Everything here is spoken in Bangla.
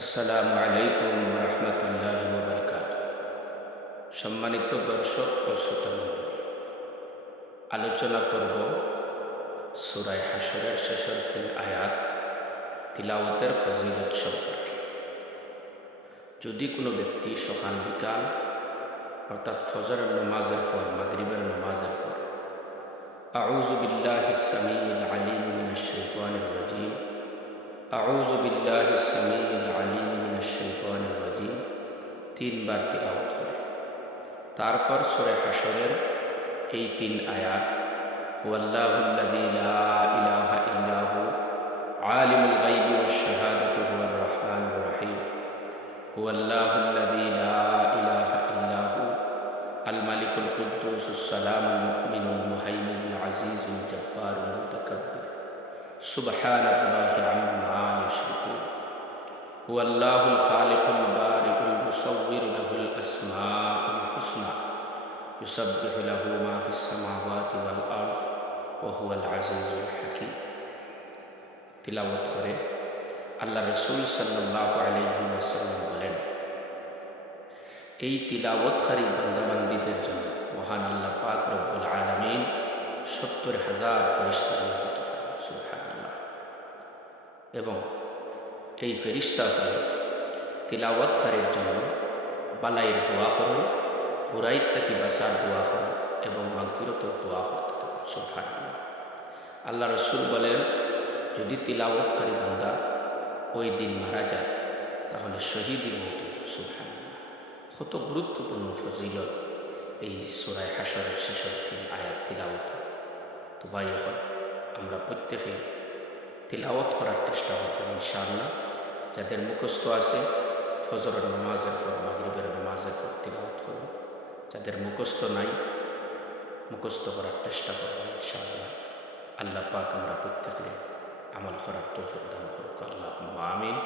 আসসালামু আলাইকুম রহমতুল্লাহ ওবরকাত। সম্মানিত দর্শক ও শ্রোতামণ্ডলী, আলোচনা করব সূরা হাশরের শেষের 3 আয়াত তিলাওয়াতের ফজিলত সম্পর্কে। যদি কোনো ব্যক্তি সকাল বিকাল অর্থাৎ ফজরের নামাজের পর মাগরিবের নামাজের পর আউযু বিল্লাহিস সামিউল আলিম মিনাশ শাইতানির রাজিম আউযু বিল্লাহিস সামিউল আলিম মিনাশ শাইতানির রাজিম 3 বার তিলাওয়াত করে, তারপর সূরা হাশরের এই 3 আয়াত ওয়াল্লাহুল্লাযী লা ইলাহা ইল্লাহু আলিমুল গায়বি ওয়াশ শাহাদাতি হুয়ার রহমানুর রহিম হুয়াল্লাহুল্লাযী লা ইলাহা ইল্লাহু আল মালিকুল কুদ্দুসুস সালামুল মুমিনুল মুহাইমিনুল আজিজুল জব্বারুল মুতাকাব্বির সুবহানাল্লাহি আম্মা ইউশরিকুন হুয়াল্লাহুল খালিকুল বারিকুল মুসাউবিরু লাহুল আসমাউল হুসনা ইউসাব্বিহু লাহু মা ফিস সামাওয়াতি ওয়াল আরদ ওয়া হুয়াল আজিজুল হাকীম। তিলাওয়াত করে আল্লাহ রাসূল সাল্লাল্লাহু আলাইহি ওয়াসাল্লাম বলেন, এই তিলাওয়াতকারী বান্দাবান্দীদের জন্য মহান আল্লাহ পাক রব্বুল আলামিন ৭০,০০০ ফেরেশতা নিয়োজিত করেন। সুবহানাল্লাহ। এবং এই ফেরেশতা হলে তিলাওয়াতকারীর জন্য বালাইয়ের দোয়া করুন, বুরাইত থেকে বাঁচার দোয়া করুন এবং মাগফিরতের দোয়া করতে থাকুন। সুবহানাল্লাহ। আল্লাহ রাসূল বলেন, যদি তিলাওয়াতকারী বান্দা ওই দিন মারা যায় তাহলে শহীদি মত। সুবহানাল্লাহ। কত গুরুত্বপূর্ণ ফজিলত এই সূরা হাশরের শেষের 3 আয়াত তিলাওয়াত। তো ভাই, এখন আমরা প্রত্যেকেই তিলাওয়াত করার চেষ্টা করব ইনশাআল্লাহ। যাদের মুখস্থ আছে ফজরের নামাজের পর মাগরিবের নামাজের পর তিলাওয়াত করব, যাদের মুখস্থ নাই মুখস্থ করার চেষ্টা করব ইনশাআল্লাহ। আল্লাহ পাক আমরা প্রত্যেকে আমল করার তৌফিক দান করুক। আল্লাহুম্মা আমিন।